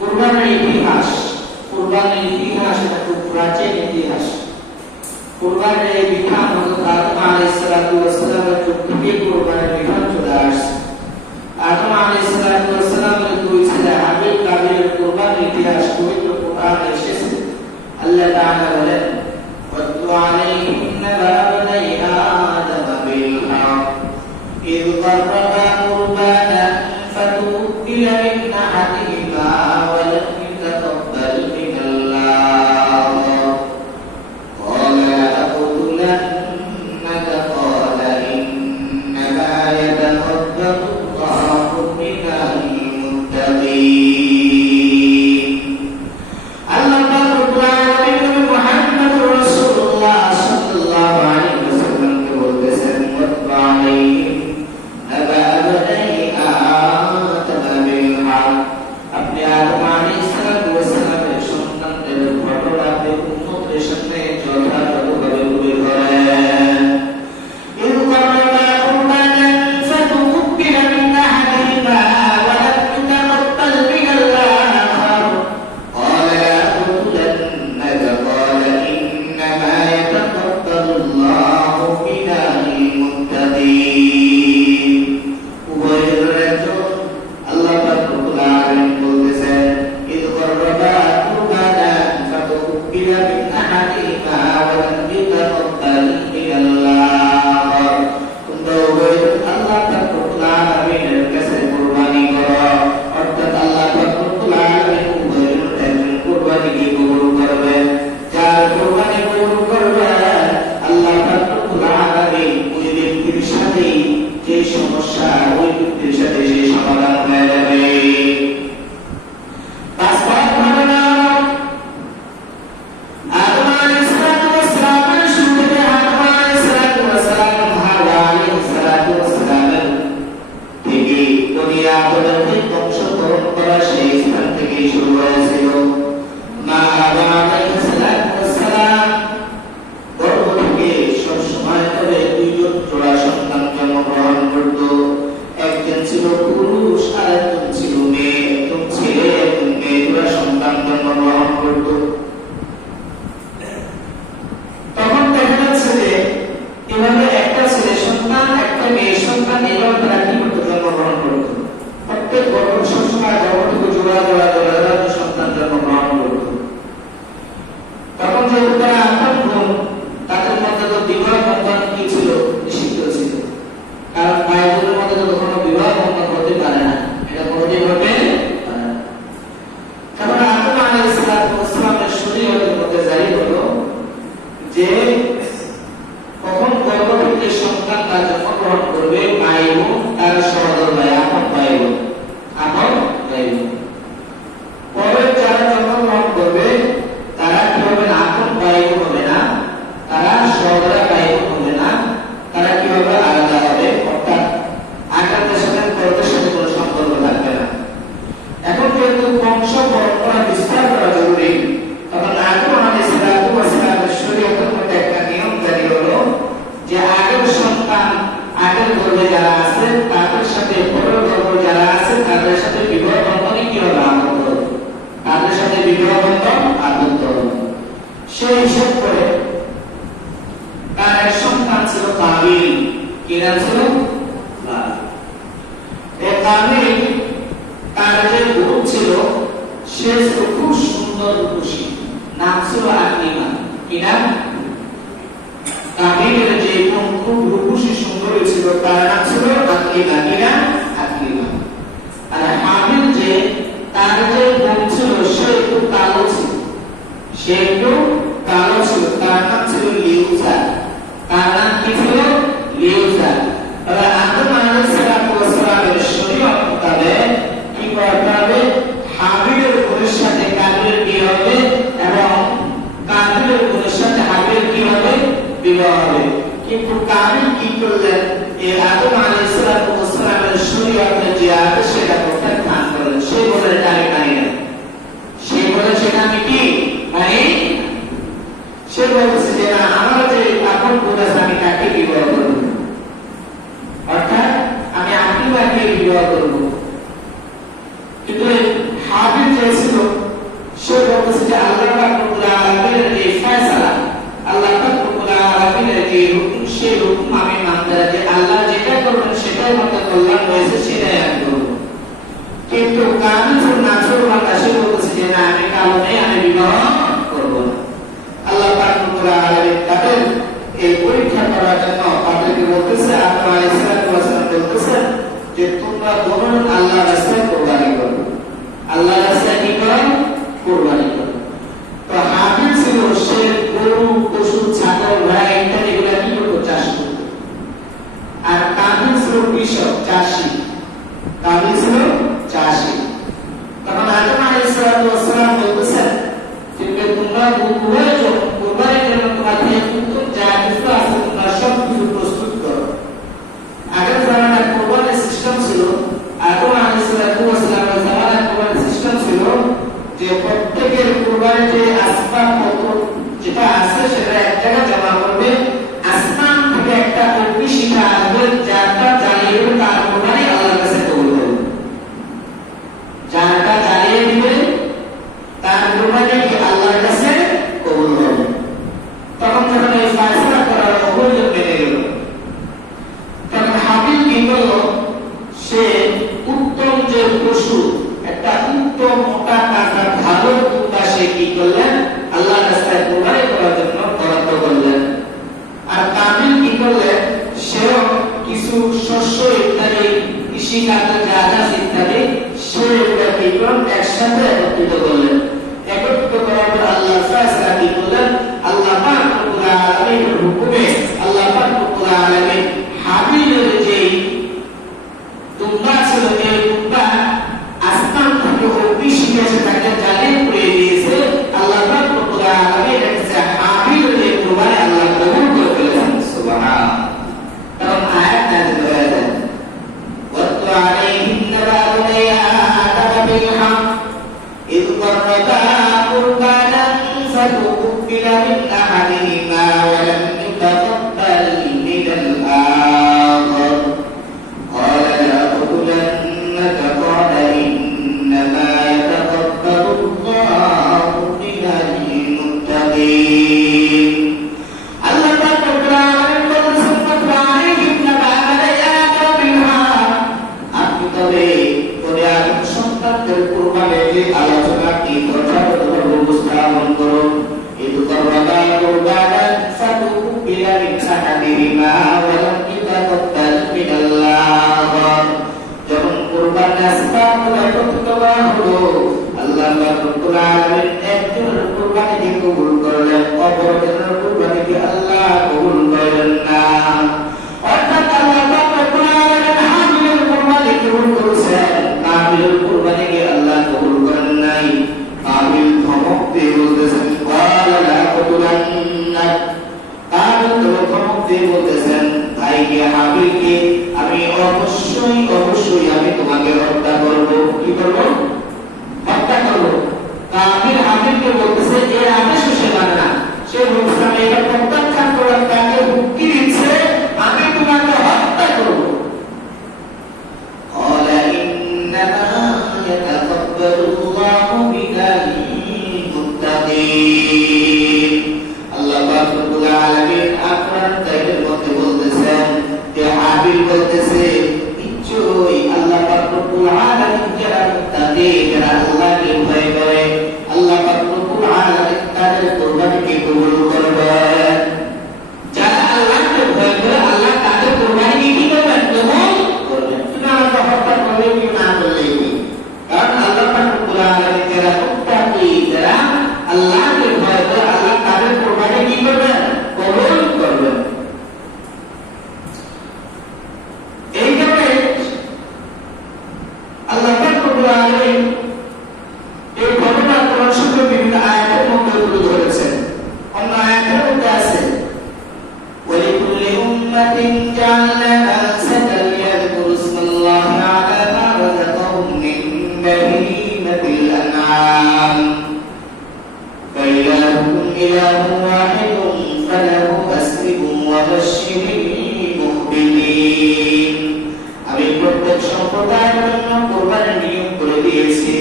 কুরবানির ইতিহাস এটা খুব প্রাচীন ইতিহাস। কুরবানির এই বিধান হযরত আদম আলাইহিস সালাতু ওয়াস সালামের যুগ থেকে কুরবানির বিধান চলে আসছে। আদম আলাইহিস সালাতু ওয়াস সালামের দুই ছেলে হাবিল কাবিলের কুরবানির ইতিহাস পবিত্র কোরআনে এসেছে। আল্লাহ তাআলা বলেন, ওয়াতলু আলাইহিম নাবা বানি আদম বিল হক ইয qarraba qurbanan fatuqbila min ahadihima wa lam yataqabbal min Allah qala la'aqtulannaka qala innama yataqabbalu Allahu minal muttaqin। Allah Rabbul Alamin Muhammadur Rasulullah sallallahu alaihi wasallam কে বলতেছেন, ওয়াতলু আলাইহিম নাবা বানি আদম বিল হক, আপনি আদম আলাইহিস সালামের সন্তানদের ঘটনা আপনি উম্মতের সামনে যথাযথভাবে তুলে ধরেন। ইয qarraba qurbanan fatuqbila min ahadihima wa lam yutaqabbal min al-akhar qala la'aqtulannaka qala innama yataqabbalu Allahu minal muttaqin। উভয়ের একজন আল্লাহ রাব্বুল আলামিন বলতেছেন, ইয qarraba qurbanan fatuqbila min ahadihima wa lam yutaqabbal min al-akhar, তোমরা উভয়ে আল্লাহ রাব্বুল আলামিনের কাছে কুরবানি করো, অর্থাৎ আল্লাহ রাব্বুল আলামিন উভয়ের একজন কুরবানিকে কবুল করবেন। যার কুরবানি কবুল করবেন আল্লাহ রাব্বুল আলামিন ওই ব্যক্তির সাথে যে সমস্যা ওই ব্যক্তির সাথে সেই সমাধান হয়ে যাবে। বাস্তব ঘটনা আদম আলাইহিস সালাতু ওয়াস সালামের শুরু থেকে আদম আলাইহিস সালাতু ওয়াস সালাম হাওয়া আলাইহিস সালাতু ওয়াস সালামের থেকে দুনিয়া পর্যন্ত বংশধর করা সেই স্থান থেকে শুরু হয়েছিল। মা হাওয়া আলাইহিস সালাতু ওয়াস সালাম গর্ভ থেকে সব সময় ধরে দুইজন জোড়া সন্তান জন্মগ্রহণ করত। একজন ছিল পুরুষ আর একজন ছিল মেয়ে, একজন ছেলে একজন মেয়ে, জোড়া সন্তান জন্মগ্রহণ করত। তখন দেখা যাচ্ছে যে এভাবে একটা ছেলে সন্তান একটা মেয়ে সন্তান এভাবে তারা কি করতো, জন্মগ্রহণ করত। প্রত্যেক গর্ভ সবসময় গর্ভ থেকে জোড়া জোড়া জোড়া জোড়া সন্তান জন্মগ্রহণ করত। তখন যেহেতু তারা আপন বোন, তাদের মধ্যে তো বিবাহ বন্ধন কি ছিল, নিষিদ্ধ ছিল। কারণ ভাই বোনের মধ্যে তো কখনো বিবাহ বন্ধন হতে পারে না, এটা কোনোদিন হবে পারে না। কারণ আদম আলাইহিস সালাতু ওয়াস সালামের শরীয়তের মধ্যে জারি হলো যে কখন গর্ভ থেকে সন্তানটা জন্মগ্রহণ করবে ভাই বোন তার সহোদর ভাই, আপন ভাই বোন, আপন ভাই বোন। পরে যারা জন্মগ্রহণ করবে তারা কি হবে না, আপন ভাই বোন হবে না, তারা সহোদর ভাই বোন হবে না, তারা কি হবে, আলাদা হবে, অর্থাৎ আগামী সাথে পরদের সাথে কোনো সম্পর্ক থাকবে না। এখন যেহেতু বংশ পরম্পরা বিস্তার করা জরুরি, তখন আদম আলাইহিস সালাতু ওয়াস সালামের শরীয়তের মধ্যে একটা নিয়ম জারি হলো যে আগের সন্তান আগের গর্ভে যারা আছে তাদের সাথে পরের গর্ভে যারা আছে তাদের সাথে বিবাহ বন্ধনে কি হবে, আবদ্ধ হবে, তাদের সাথে বিবাহ বন্ধন আবদ্ধ হবে। সেই হিসাব করে তার এক সন্তান ছিল কাবিল। কি নাম ছিল? এই কাবিল তার যে বউ ছিল সে ছিল খুব সুন্দর রূপসী, নাম ছিল আকলিমা। কি নাম? কাবিলের যে বোন খুব রূপসী সুন্দরী ছিল তার নাম ছিল আকলিমা। কি নাম? আকলিমা। আর হাবিল যে তার যে বোন ছিল সে একটু কালো ছিল, সে একটু কালো ছিল, তার নাম ছিল লিউজা। তার নাম কি ছিল? লিউজা। আদম আলাইহিস সালাতু ওয়াস সালামের শরীয়ত মোতাবেক কি করতে হবে, হাবিলের বোনের সাথে কাবিলের বিয়ে হবে এবং কাবিলের বোনের সাথে হাবিলের কি হবে, বিবাহ হবে। কিন্তু কাবিল কি করলেন, এই আদম আলাইহিস সালাতু ওয়াস সালামের শরীয়তের যে আদেশ সেটা প্রত্যাখ্যান করলেন। সে বলে এটা আমি মানি না, সে বলে সেটা আমি কি মানি হয়েছিল সে বলতেছে যে আল্লাহ পাক রব্বুল আলামিনের যে ফয়সালা, আল্লাহ পাক রব্বুল আলামিনের যে হুকুম, সেই হুকুম আমি মানতে রাজি, আল্লাহ যেটা করবেন সেটাই মতে কল্যাণ হয়েছে সেটাই আমি করব। কিন্তু কামিল নাফরমান সে বলতেছে যে না, আমি কালো নেই, আমি বিবাহ করব না। আল্লাহ পাক রব্বুল আলামিন তাদের এই পরীক্ষা করার জন্য তাদেরকে বলতেছে, আদম আলাইহিস সালাম বলতেছেন যে তোমরা বলুন আল্লাহর রাস্তায় কুরবানি করো, আল্লাহর রাস্তায় কি করো? কুরবানি করো। তো হাবিল ছিল সে গরু, পশু, ছাগল, ভেড়া ইত্যাদি এগুলা কি করতো? চাষ করতো। আর কাবিল ছিল কৃষক, চাষী। কাবিল ছিল চাষী। তখন আদম আলাইহিস সালাম বলতেছেন যে তোমরা উভয় যখন কুরবানির জন্য তোমাদের উত্তম যা কিছু আছে তোমরা সব কিছু প্রস্তুত করো। আগের জামানায় কুরবানির সিস্টেম ছিল, আদম আলাইহিস সালামের জামানায় কুরবানির সিস্টেম ছিল যে প্রত্যেকের কুরবানির যে আসবাবপত্র যেটা আছে সেটা এক জায়গায় জমা করবে, আসমান থেকে একটা অগ্নিশিখা আসবে যারটা জ্বালিয়ে দেবে, তার কুরবানি আল্লাহর কাছে কবুল হবে। যারটা জ্বালিয়ে দিবে তার কুরবানি কি আল্লাহর কাছে কবুল হবে। তখন যখন এই ফয়সালা করার অভিযোগ মেনে গেল, তখন হাবিল কি করলো? সে উত্তম যে পশু, একটা উত্তম মোটা কাটা ভালো দুধটা সে কি করলেন? আল্লাহর রাস্তায় কুরবানি করার জন্য বরাদ্দ করলেন। আর কাবিল কি করলেন? সেও কিছু শস্য ইত্যাদি, কৃষিকাজ জাহাজ ইত্যাদি সেগুলো কি করলেন? একসাথে একত্রিত করলেন। একত্রিত করার পর আল্লাহর ফয়সালা কি করলেন? আল্লাহ পাক রব্বুল আলামিনের হুকুমে আল্লাহ পাক রব্বুল আলামিন হাবিলের যে দুম্বা ছিল, এই দুম্বা আসমান থেকে অগ্নিশিখা এসে তাকে জ্বালিয়ে পুড়িয়ে দিয়েছে। আল্লাহ পাক রব্বুল আলামিন হাবিলের যে কুরবানি আল্লাহ কবুল করে ফেলেছেন। সুবহানাল্লাহ। তখন আয়াত নাযিল হয়ে যায়, ওয়াতলু আলাইহিম নাবা বুনাই আদম বিল হক ইয قربا قربانا فتقبل من أحدهما ولم يتقبل من الآخر قال لأقتلنك قال إنما يتقبل الله من المتقين. الله تعالى বলেছেন ওয়াতলু আলাইহিম নাবা বুনাই আদম বিল হক, আপনি তবে ওদের আদম সন্তানদের কুরবানির যে আলোচনা কি যথাযথভাবে উপস্থাপন করুন। ইয قربا قربانا فتقبل من أحدهما ولم يتقبل من الآخر, যখন কুরবানির আসবাবগুলো একত্রিত করা হলো, আল্লাহ রব্বুল আলামিন একজনের কুরবানিকে কবুল করলেন, অপরজনের কুরবানিকে আল্লাহ কবুল করলেন না। অর্থাৎ আল্লাহ রব্বুল আলামিন হাবিলের কুরবানি কবুল করেছেন, কাবিলের কুরবানিকে আল্লাহ কবুল করেন নাই। কাবিল ধমক দিয়ে বলতেছেন ক্বালা লাআকুতুলান্নাক, কাবিল ধমক দিয়ে বলতেছেন ভাইকে হাবিলকে আমি অবশ্যই আমি তোমাকে হত্যা করব। কি করব? হত্যা করব। কাবিল হাবিলকে বলতেছে এর আদেশ সে মানে না, সে বলছে আমি এটা প্রত্যাখ্যান করলাম, তাকে হুমকি দিচ্ছে আমি তোমাকে হত্যা করব। قال إنما يتقبل الله من المتقين. আল্লাহ পাক রব্বুল আলামিন আপনার তাইদের মধ্যে বলতেছেন যে হাবিল বলতেছে নিশ্চয়ই আল্লাহ পাক রব্বুল আলামিন যারা মুত্তাকি, যারা আল্লাহকে ভয় করে, আল্লাহ পাক রব্বুল আলামিন তাদের কুরবানিকে কবুল করবেন। যারা আল্লাহকে ভয় করে আল্লাহ তাদের কুরবানিকে কি করবেন? কবুল করবেন। শুধু আমরা হত্যা করলে কি না করলে কি, কারণ আল্লাহ পাক রব্বুল আলামিন যারা মুত্তাকি, যারা আল্লাহকে ভয় করে আল্লাহ তাদের কুরবানি কি করবেন? কবুল করবেন। এইভাবে আল্লাহ পাক রব্বুল আলামিন এই ঘটনা কোরআন শরীফের বিভিন্ন আয়াতের মধ্যে তুলে ধরেছেন। অন্য আয়াতের মধ্যে আছে ওয়ালিকুল্লি উম্মাতিন জাআলনা মানসাকান লিয়াযকুরু ইসমাল্লাহি আলা মা রাযাকাহুম মিন বাহিমাতিল আনআম ফাইলাহুকুম ইলাহুন ওয়াহিদুন ফালাহু আসলিমু ওয়া বাশশিরিল মুখবিতিন। আমি প্রত্যেক সম্প্রদায়ের জন্য কুরবানির নিয়ম করে দিয়েছি,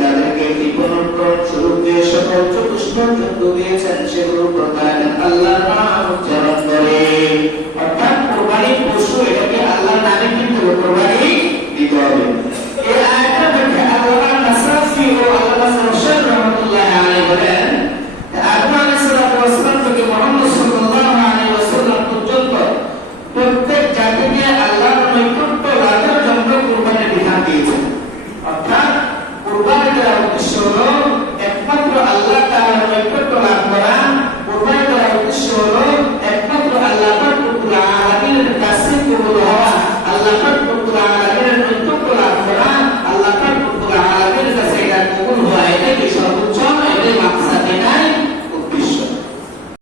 তাদেরকে দিয়েছেন সেগুলোর উপর তারা আল্লাহর নাম উচ্চারণ